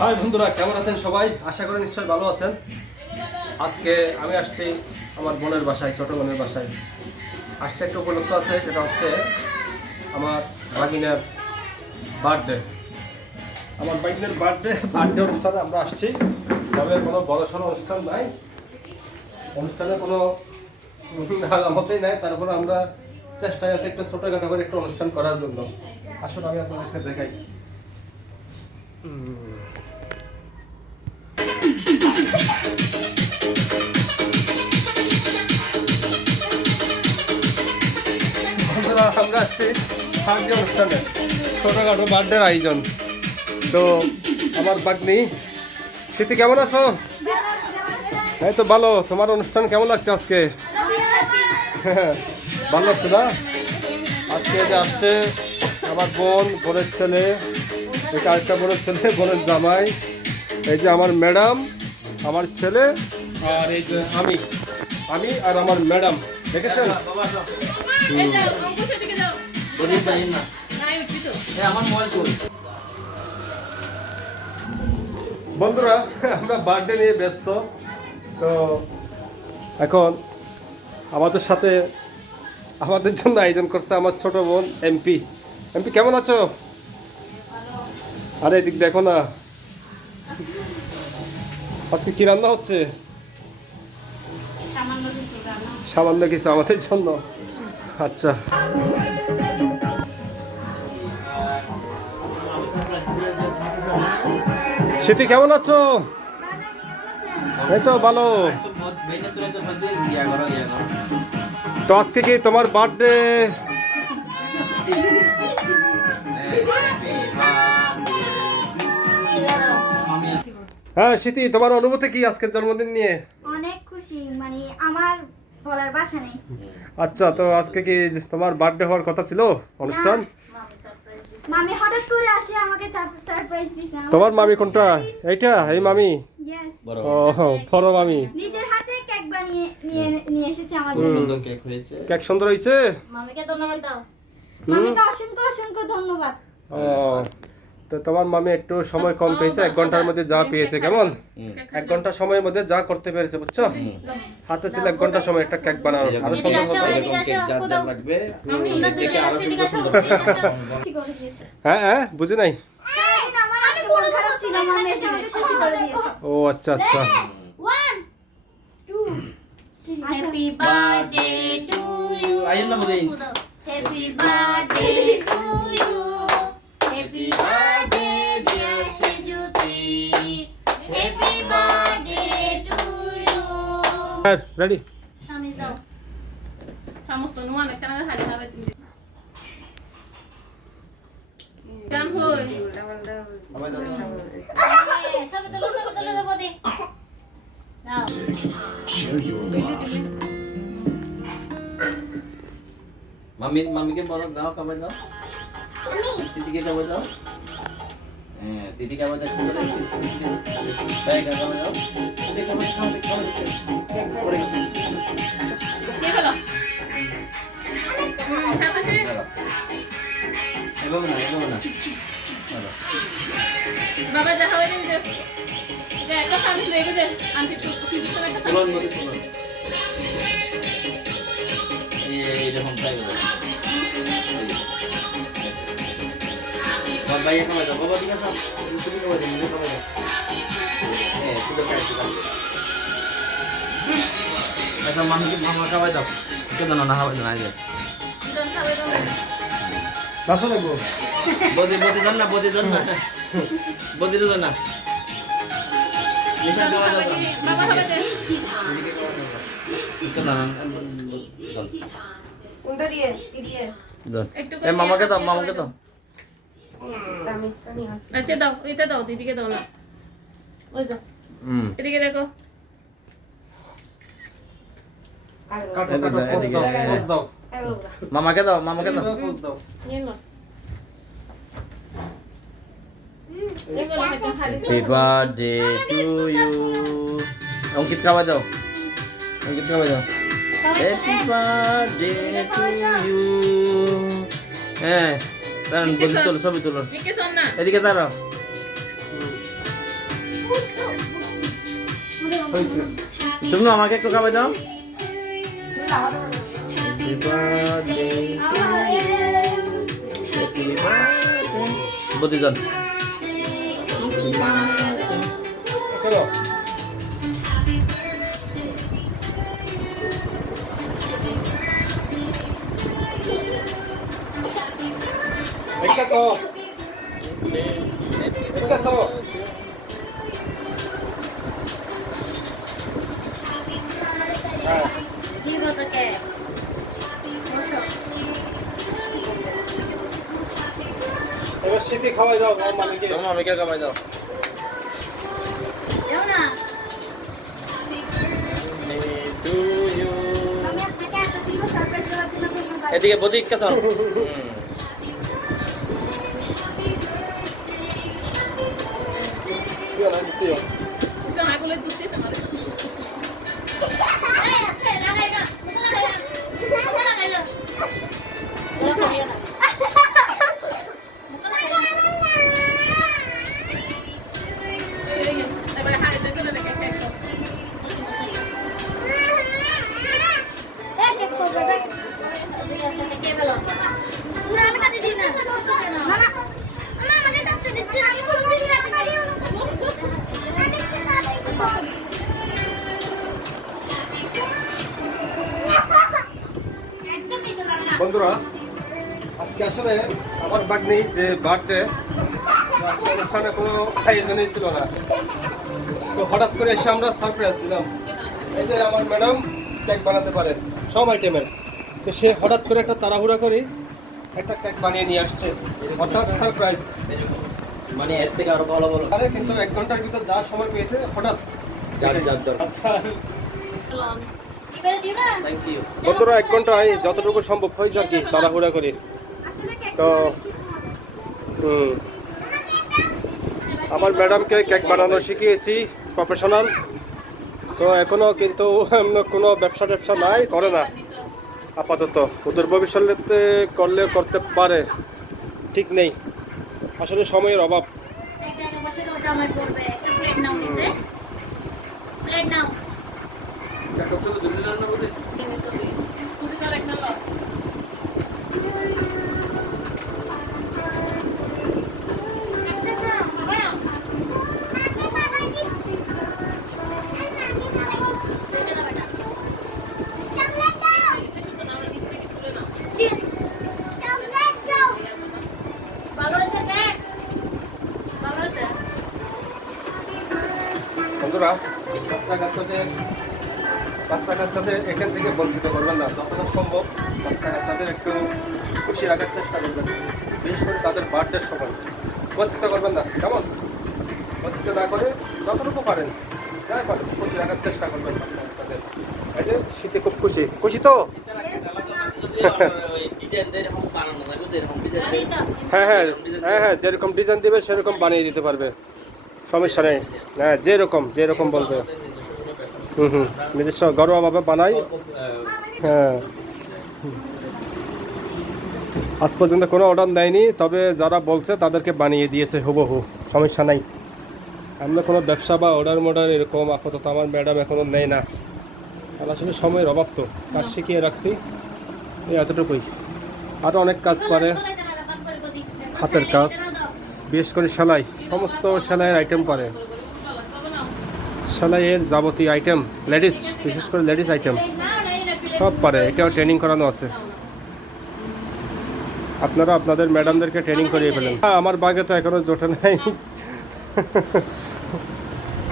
High বন্ধুরা, কেমন আছেন সবাই? আশা করি নিশ্চয়ই ভালো আছেন। আজকে আমি আসছি আমার বোনের বাসায়, ছোট বোনের বাসায়। আসছে একটা উপলক্ষ আছে, সেটা হচ্ছে আমার ভাগিনের বার্থডে। আমার ভাগিনের বার্থডে অনুষ্ঠানে আমরা আসছি। তবে কোনো বড়সড় অনুষ্ঠান নাই, অনুষ্ঠানে কোনো আলামতেই নাই। তারপরে আমরা চেষ্টায় আছি একটা ছোটখাটো করে একটা অনুষ্ঠান করার জন্য। আসলে আমি আপনাদেরকে দেখাই। আমরা আসছি বার্থডে অনুষ্ঠানে, ছোটখাটো বার্থডের আয়োজন। তো আমার বাগ্নি স্মৃতি, কেমন আছো? এই তো ভালো। তোমার অনুষ্ঠান কেমন লাগছে আজকে? ভালো লাগছে না? আজকে যে আসছে আমার বোনের ছেলে, এটা আরেকটা বোনের ছেলে, বোনের জামাই, এই যে আমার ম্যাডাম, আমার ছেলে, আর এই যে আমি আর আমার ম্যাডাম। দেখেছেন? বন্ধুরা, আমরা বার্থডে নিয়ে ব্যস্ত। তো এখন আমাদের সাথে আমাদের জন্য আয়োজন করছে আমার ছোট বোন এমপি। কেমন আছো? আরে এদিক দেখো না, আজকে কি রান্না হচ্ছে? সামান্য কিছু আমাদের জন্য। আচ্ছা, স্মৃতি কেমন আছো? এই তো ভালো। তো আজকে কি তোমার বার্থডে? হ্যাঁ স্মৃতি, তোমার অনুভূতি কি আজকের জন্মদিন নিয়ে? অনেক খুশি, মানে আমার বলার ভাষা নেই। আচ্ছা, তো আজকে কি তোমার বার্থডে হওয়ার কথা ছিল অনুষ্ঠান? মামি হঠাৎ করে আসে আমাকে সারপ্রাইজ দিছে। তোমার মামি কোনটা? এইটা, এই মামি? ইয়েস, ও বড় মামি নিজের হাতে কেক বানিয়ে নিয়ে এসেছে আমার জন্য। সুন্দর কেক হয়েছে। কেক সুন্দর হয়েছে। মামিকে ধন্যবাদ দাও। মামিকে অসংখ্য অসংখ্য ধন্যবাদ। ও, তো তোমার মামি একটু সময় কম পেয়েছে, 1 ঘন্টার মধ্যে যা পেয়েছে। কেমন? 1 ঘন্টা সময়ের মধ্যে যা করতে পেরেছে, বুঝছো? হাতে ছিল 1 ঘন্টা সময় একটা কেক বানানো। আরো সুন্দর হবে। এরকম কেক যার যার লাগবে দেখে আরো কিন্তু সুন্দর হ্যাঁ হ্যাঁ, বুঝি নাই। সারাদিন আমার আজকে মন খারাপ ছিল, মামি এসে আমাকে খুশি করে দিয়েছে। ও আচ্ছা আচ্ছা। 1 2 হ্যাপি বার্থডে টু ইউ। আইন না বলেন happy birthday to you. Happy birthday dear Sejuti. Happy birthday to you. হ্যাঁ, রেডি। আমি যাও। সমস্ত নুয়ান একটা না খালি হবে তুমি গান হই সব তো দেব দে। নাও মামিকে বলো, দাও খাবার দাও। দিদিকে খাবার দাও। হ্যাঁ, দিদি খাবার দাও। তাই খাবার দাও। দিদি খাবার দিচ্ছে। পড়ে গেছে। কে হলো সাতাশে এভাবে না। বাবা দেখা হয়ে যে যে একটা সার্ভিস লেগে যে আন্টি তো কি দিতে একটা তুলন সার্ভিস মধ্যে তুলন। এইরকম তাই বলে। ভাইয়া খাবার দাও। বাবা দিকে সব তুমি খাবার দাও, নিজে খাবার দাও। হ্যাঁ, তুলে খাইতে পারবে। আচ্ছা, মামা খাবার দাও। কে দাও না খাবার দাও না যে। জন খাবে তো নাচো লাগবো। বদি জন না। বদি জন না। নিশা খাবার দাও। বাবা হবে যে দিদিকে খাবার দাও। কে দাও না। কোনটা দিয়ে দিয়ে একটু এ মামাকে দাও। চামিচটা নিয়ে আসো। আচ্ছা দাও, এটা দাও, দিদিকে দাও না, ওই দাও, এদিকে দেখো। কাটো এদিকে কাটো, দাও, পোজ এদিকে দাও, দাও। পোজ দাও। মামাকে দাও। পোজ দাও। নিয়ে নাও। এগুলো একটা খালি happy birthday to you. Ankit খাবার দাও। Happy birthday to you. হ্যাঁ, দাঁড়ান, বলি তোলো, ছবি তোলো। নিকে শোন না এদিকে দাঁড়াও। হয়েছে। তুমি আমাকে একটু খাবার দাও। প্রতিজন চলো এবার শীতে খাওয়াই দাও মালিকে। তুমি আমাকে খাবার দাও। আমি আপনাকে এত সুন্দর সারপ্রাইজ দেওয়ার জন্য ধন্যবাদ। এদিকে বদি কেসন সময় বলে দিতে তোমার এবারে হাই দেখো না দেখে একদম আমি কাটে দিই না। না না আমাকে কাটতে দিচ্ছি আমি কোনোদিন কাটতে পারি না। বন্ধুরা আজকে আসলে আমার বাগনি যে বার্থডে অনুষ্ঠানে কোনো আয়োজনই ছিল না, তো হঠাৎ করে এসে আমরা সারপ্রাইজ দিলাম। এই যে আমার ম্যাডাম কেক বানাতে পারে সব আইটেমের, তো সে হঠাৎ করে একটা তাড়াহুড়া করে একটা কেক বানিয়ে নিয়ে আসছে, অর্থাৎ সারপ্রাইজ। মানে এর থেকে আরো ভালো ভালো আরে কিন্তু 1 ঘন্টার ভিতর যা সময় পেয়েছে হঠাৎ যার যার দরকার। আচ্ছা এবারে দিও না। Thank you. বন্ধুরা 1 ঘন্টায় যতটুকু সম্ভব হয়েছে আর কি তাড়াহুড়া করে। আসলে কেক তো আমার ম্যাডামকে কেক বানানো শিখিয়েছি প্রফেশনাল, তো এখনো কিন্তু এমন কোনো ব্যবসা ট্যাবসা নাই, করে না আপাতত। ওদের ভবিষ্যতে করলে করতে পারে, ঠিক নেই, আসলে সময়ের অভাব। একটা বসে ওটা আমার করবে। একটা প্লেট নাও নিচে। প্লেট নাও। তুমি তার একটা লও বন্ধুরা বাচ্চা কাচ্চাদের এখান থেকে বঞ্চিত করবেন না, যতটা সম্ভব বাচ্চা কাচ্চাদের একটু খুশি রাখার চেষ্টা করবেন, বিশেষ করে তাদের বার্থডের সময় বঞ্চিত করবেন না। কেমন? বঞ্চিত না করে যতটুকু পারেন যাই পারেন খুশি রাখার চেষ্টা করবেন বাচ্চা কাচ্চাদের। এই যে শীতে খুব খুশি খুশি তো। হ্যাঁ হ্যাঁ হ্যাঁ হ্যাঁ যেরকম ডিজাইন দেবে সেরকম বানিয়ে দিতে পারবে, সমস্যা নেই। হ্যাঁ যেরকম বলবে। নিজস্ব ঘরোয়াভাবে বানাই। হ্যাঁ আজ পর্যন্ত কোনো অর্ডার দেয়নি, তবে যারা বলছে তাদেরকে বানিয়ে দিয়েছে হুবহু, সমস্যা নাই। আমরা কোনো ব্যবসা বা অর্ডার এরকম আপাতত আমার ম্যাডাম এখনও নেয় না, আর আসলে সময়ের অভাব, তো কাজ শিখিয়ে রাখছি এই এতটুকুই। আরও অনেক কাজ করে, হাতের কাজ, বিশেষ করে সেলাই, সমস্ত সেলাইয়ের আইটেম পারে, সেলাইয়ের যাবতীয় আইটেম, লেডিস, বিশেষ করে লেডিস আইটেম সব পারে। এটাও ট্রেনিং করানো আছে, আপনারা আপনাদের ম্যাডামদেরকে ট্রেনিং করিয়ে ফেলেন। আমার বাগে তো এখনো জোটে নাই।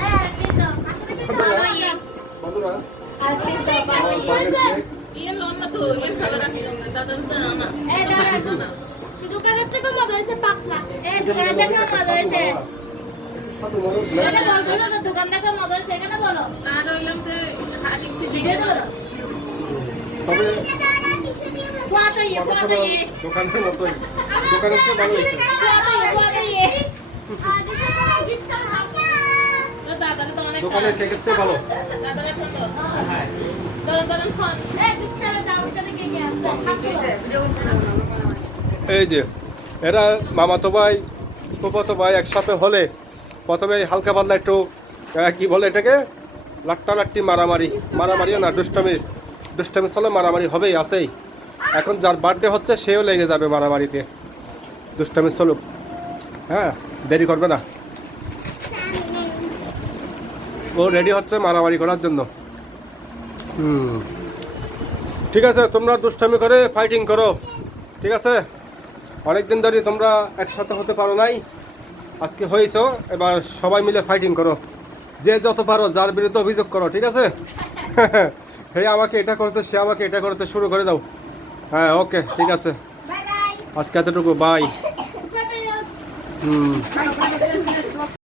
হ্যাঁ ঠিক আছে। আসলে কি বন্ধুরা আর পিস দাও আমার বাগের কেক ইয়ে লন না তো ইয়ে ভালো রাখি দাদা তো না এই দাঁড়া না। দোকানের থেকে মজা হয়েছে পাতলা। এই দোকানের থেকে মজা হয়েছে। এটা বলবো না তো দোকান থেকে মজা হয়েছে কেন বলো? আর হইলাম যে হাতি ভিডিও তো তবে ফুয়াতাইয়ে ফুয়াতাইয়ে দোকানের মতোই, দোকানের চেয়ে ভালো হয়েছে। ফুয়াতাইয়ে তো দাদার তো অনেক দোকানের কেকের চেয়ে ভালো। দাদার এখন তো দাদার ফোন এই পিকচারে দাও ওখানে কে কে আছে? এই যে এরা মামাতো ভাই ফুফাতো ভাই একসাথে হলে প্রথমে হালকা পাতলা একটু কি বলে এটাকে লাট্টালাট্টি মারামারিও না, দুষ্টামি চলে, মারামারি হবেই, আছেই। এখন যার বার্থডে হচ্ছে সেও লেগে যাবে মারামারিতে, দুষ্টামি চলুক, হ্যাঁ, দেরি করবে না। ও রেডি হচ্ছে মারামারি করার জন্য। ঠিক আছে, তোমরা দুষ্টামি করে ফাইটিং করো, ঠিক আছে? অনেকদিন ধরে তোমরা একসাথে হতে পারো নাই, আজকে হয়েছ, এবার সবাই মিলে ফাইটিং করো, যে যত পারো, যার বিরুদ্ধে অভিযোগ করো, ঠিক আছে? হে আমাকে এটা করছে, সে আমাকে এটা করতে, শুরু করে দাও। হ্যাঁ, ওকে, ঠিক আছে, বাই বাই আজকে এতটুকু, বাই। Bye bye